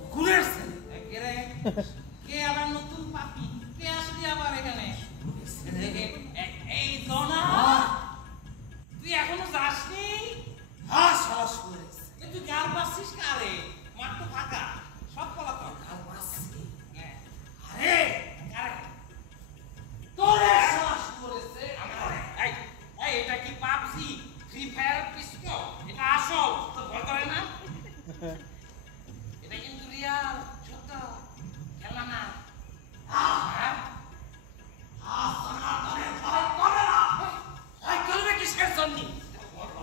কুকুরের ছেলে কে আবার নতুন পাপি কে আসলি আবার এখানে এই জনা তুই এখনো যাসনি তুই গাল পাচ্ছিস কারে মাঠ তো ফাঁকা সব কলা তো গাল পাচ্ছি আরে তোরে সাহস করেছে এই এটা কি পাবজি ফ্রি ফায়ার পিস্তল এটা আসল তো ভয় করে না এটা কিন্তু রিয়াল সত্য খেলা না করবে কিসের জন্য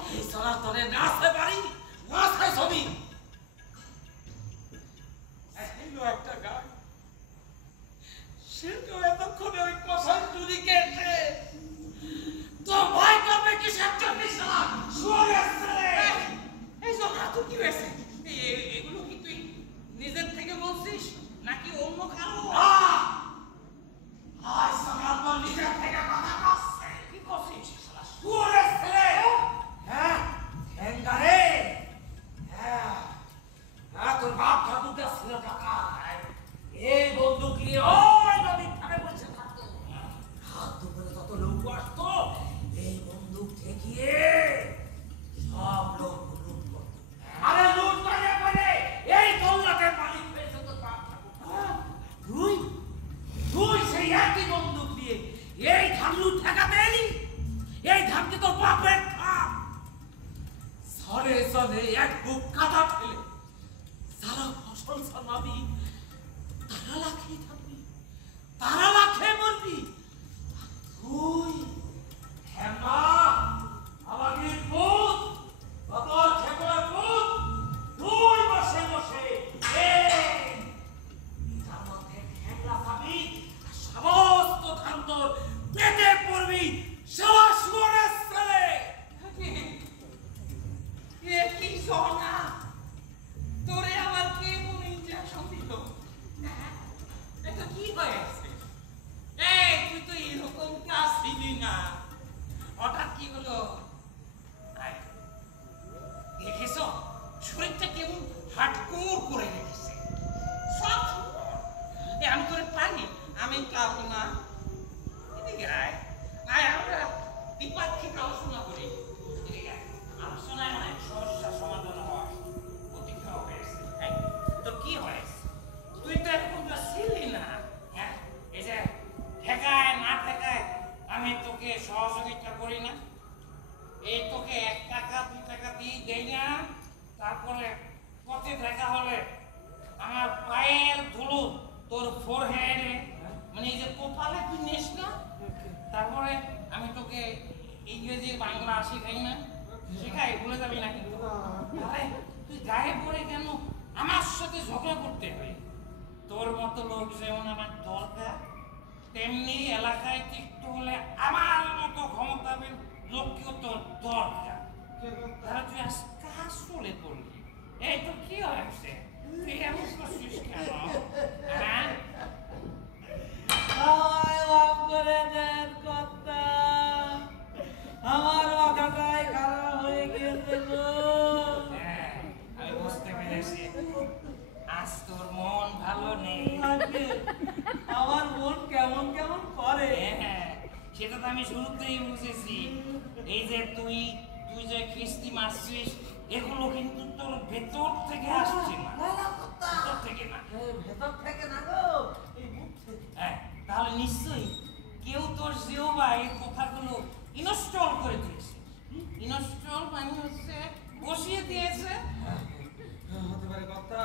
এই সনাতনে নাচতে পারি নাচতে ছবি একটা গান সে তো এতক্ষণে ওই কষাই চুরি কেটে তো ভয় করবে কিসের জন্য এই জন্য তো কি হয়েছে এগুলো কি তুই নিজের থেকে বলছিস নাকি অন্য কারো নিজের থেকে কথা বলছে কি করছিস তোর বাপ ঠাকুরটা ছিল টাকা এই বন্দুক নিয়ে ওই নদীর ধারে বসে থাকতো হাত দুপুরে তত লোক আসতো এই বন্দুক ঠেকিয়ে সব লোক লুট করতো আরে লুট করে করে এই দৌলতের মালিক পেয়েছে তোর বাপ ঠাকুর তুই সেই একই বন্দুক দিয়ে এই ধান লুট ঠেকাতে এলি এই ধানকে তোর বাপের ধান সরে সরে এক বুক কাদা ফেলে সারা ফসল সামাবি তারা লাখে থাকবি তারা লাখে মরবি তুই হেমা আমাকে ভূত বাবার ঠেকার ভূত তুই বসে বসে তার মধ্যে ঠেকলা খাবি সমস্ত ধান তোর পেটে পড়বি সাহস করে ছেলে কি সোনা তোরে আবার কে মনে ইনজেকশন দিল এটা কি হয়েছে এই তুই তো এরকম কাজ ছিলি না হঠাৎ কি হলো দেখেছ শরীরটা কেমন হাটকোর করে রেখেছে সব আমি তোরে পারি আমি কাবু না এদিকে আয় আমরা দ্বিপাক্ষিক আলোচনা করি এদিকে আলোচনায় অনেক সমস্যার সমাধান হয় অতিক্রম হয়েছে তোর কি হয়েছে তুই তো এরকম ছিলি না হ্যাঁ এই যে ঠেকায় না ঠেকায় আমি তোকে সহযোগিতা করি না এই তোকে 1 টাকা 2 টাকা দিয়ে দেই না তারপরে পথে দেখা হলে আমার পায়ের ধুলো তোর ফোরহেডে মানে এই যে কপালে তুই নিস না তারপরে আমি তোকে ইংরেজি বাংলা শেখাই না শেখাই ভুলে যাবি না কিন্তু তুই গায়ে পড়ে কেন আমার সাথে ঝগড়া করতে হয় তোর মতো লোক যেমন আমার দরকার তেমনি এলাকায় টিকতে হলে আমার মতো ক্ষমতাবান লোককেও তোর দরকার তারা তুই আজ কাজ চলে পড়লি এই তো কি হয়েছে তুই এমন করছিস কেন হ্যাঁ আমার মাথাটাই খারাপ হয়ে গিয়েছে আমি বুঝতে পেরেছি আজ তোর মন ভালো নেই আমার মন কেমন কেমন করে সেটা তো আমি শুরুতেই বুঝেছি এই যে তুই যে খিস্তি মারছিস এগুলো কিন্তু তোর ভেতর থেকে আসছে না ভেতর থেকে না ভেতর থেকে না গো এই মুখ থেকে তাহলে নিশ্চয়ই কেউ তোর জিহ্বা এই কথাগুলো ইনস্টল করে দিয়েছে ইনস্টল মানে হচ্ছে বসিয়ে দিয়েছে হতে পারে কথা